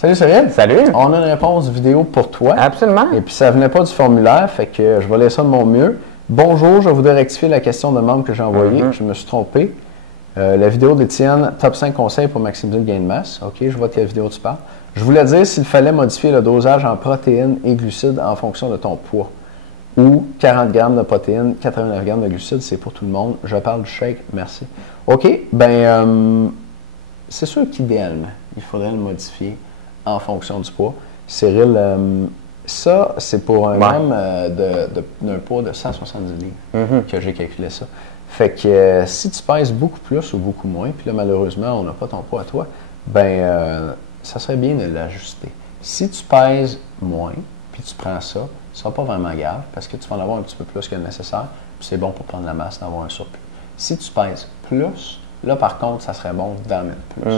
Salut Cyril. Salut. On a une réponse vidéo pour toi. Absolument. Et puis ça venait pas du formulaire, fait que je vais laisser ça de mon mieux. Bonjour, je voudrais rectifier la question de membre que j'ai envoyée. Je me suis trompé. La vidéo d'Étienne, top 5 conseils pour maximiser le gain de masse. OK, je vois de quelle vidéo tu parles. Je voulais dire s'il fallait modifier le dosage en protéines et glucides en fonction de ton poids. Ou 40 grammes de protéines, 89 grammes de glucides, c'est pour tout le monde. Je parle du shake, merci. OK, c'est sûr qu'idéalement, il faudrait le modifier en fonction du poids. Cyril, ça, c'est pour un homme d'un poids de 170 livres que j'ai calculé ça. Fait que si tu pèses beaucoup plus ou beaucoup moins, puis là, malheureusement, on n'a pas ton poids à toi, ça serait bien de l'ajuster. Si tu pèses moins, puis tu prends ça, ce ne sera pas vraiment grave parce que tu vas en avoir un petit peu plus que le nécessaire, puis c'est bon pour prendre la masse, d'avoir un surplus. Si tu pèses plus, là, par contre, ça serait bon d'en mettre plus.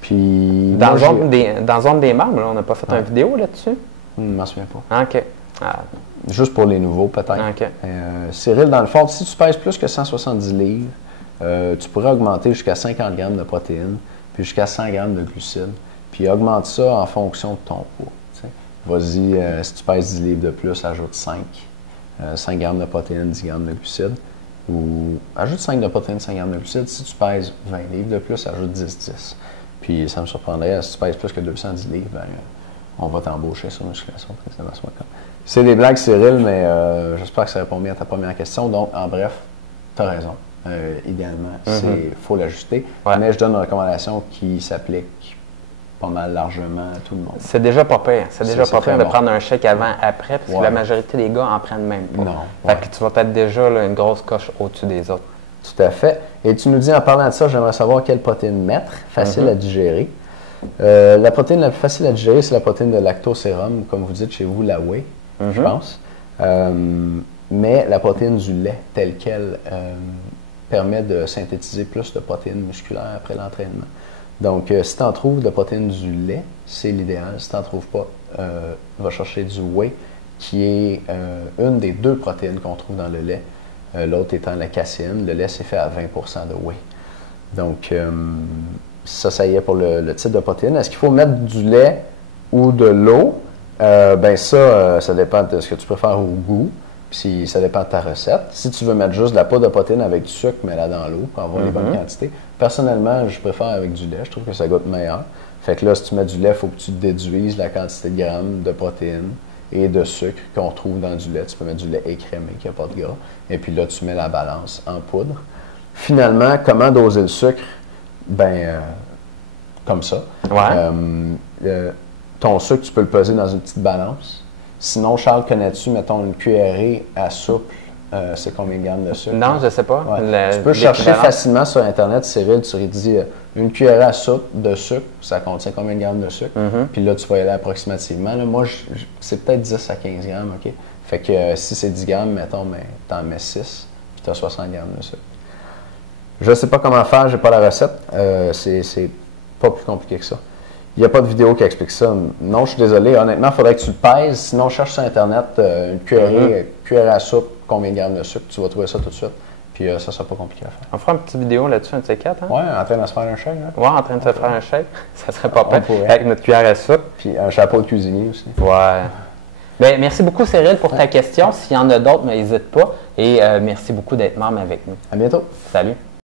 Puis, dans Zone des membres, là, on n'a pas fait une vidéo là-dessus? Je ne m'en souviens pas. Ah, OK. Juste pour les nouveaux, peut-être. OK. Cyril, dans le fond, si tu pèses plus que 170 livres, tu pourrais augmenter jusqu'à 50 grammes de protéines, puis jusqu'à 100 grammes de glucides, puis augmente ça en fonction de ton poids. Vas-y, si tu pèses 10 livres de plus, ajoute 5. 5 grammes de protéines, 10 grammes de glucides. Ou ajoute 5 de protéines, 5 grammes de glucides. Si tu pèses 20 livres de plus, ajoute 10. Puis ça me surprendrait, si tu pèses plus que 210 livres, on va t'embaucher sur musculation. C'est des blagues, Cyril, mais j'espère que ça répond bien à ta première question. Donc, en bref, tu as raison. Idéalement, il faut l'ajuster. Ouais. Mais je donne une recommandation qui s'applique pas mal largement à tout le monde. C'est déjà pas pire. C'est déjà pas pire de bon. prendre un chèque avant-après, parce que la majorité des gars en prennent même pas. Non. Fait que tu vas être déjà là, une grosse coche au-dessus des autres. Tout à fait. Et tu nous dis, en parlant de ça, j'aimerais savoir quelle protéine mettre, facile à digérer. La protéine la plus facile à digérer, c'est la protéine de lactosérum, comme vous dites chez vous, la whey, je pense. Mais la protéine du lait, telle qu'elle, permet de synthétiser plus de protéines musculaires après l'entraînement. Donc, si tu en trouves de protéines du lait, c'est l'idéal. Si tu n'en trouves pas, va chercher du whey, qui est une des deux protéines qu'on trouve dans le lait. L'autre étant la caséine. Le lait, c'est fait à 20% de whey. Donc, ça y est pour le type de protéine. Est-ce qu'il faut mettre du lait ou de l'eau? Ça dépend de ce que tu préfères au goût. Puis ça dépend de ta recette. Si tu veux mettre juste de la poudre de protéine avec du sucre, mets-la dans l'eau pour avoir les bonnes quantités. Personnellement, je préfère avec du lait. Je trouve que ça goûte meilleur. Fait que là, si tu mets du lait, il faut que tu déduises la quantité de grammes de protéines et de sucre qu'on retrouve dans du lait. Tu peux mettre du lait écrémé qui n'a pas de gras. Et puis là, tu mets la balance en poudre. Finalement, comment doser le sucre? Comme ça. Ouais. Ton sucre, tu peux le peser dans une petite balance. Sinon, Charles, connais-tu, mettons, une cuillerée à soupe, c'est combien de grammes de sucre? Non, je ne sais pas. Ouais. Tu peux chercher facilement sur Internet, Cyril, tu dis une cuillerée à soupe de sucre, ça contient combien de grammes de sucre? Puis là, tu vas y aller approximativement. Là, moi, c'est peut-être 10 à 15 grammes, OK? Fait que si c'est 10 grammes, mettons, tu en mets 6, puis tu as 60 grammes de sucre. Je ne sais pas comment faire, j'ai pas la recette. C'est pas plus compliqué que ça. Il n'y a pas de vidéo qui explique ça. Non, je suis désolé. Honnêtement, il faudrait que tu le pèses. Sinon, cherche sur Internet une cuillerée à soupe, combien de grammes de sucre. Tu vas trouver ça tout de suite. Puis ça ne sera pas compliqué à faire. On fera une petite vidéo là-dessus, un de ces quatre. Hein? Oui, en train de se faire un shake. Oui, en train de se faire un shake. Ça serait pas pire. Avec notre cuillère à soupe. Puis un chapeau de cuisinier aussi. Ouais. Bien, merci beaucoup, Cyril, pour ta question. S'il y en a d'autres, n'hésite pas. Et merci beaucoup d'être membre avec nous. À bientôt. Salut.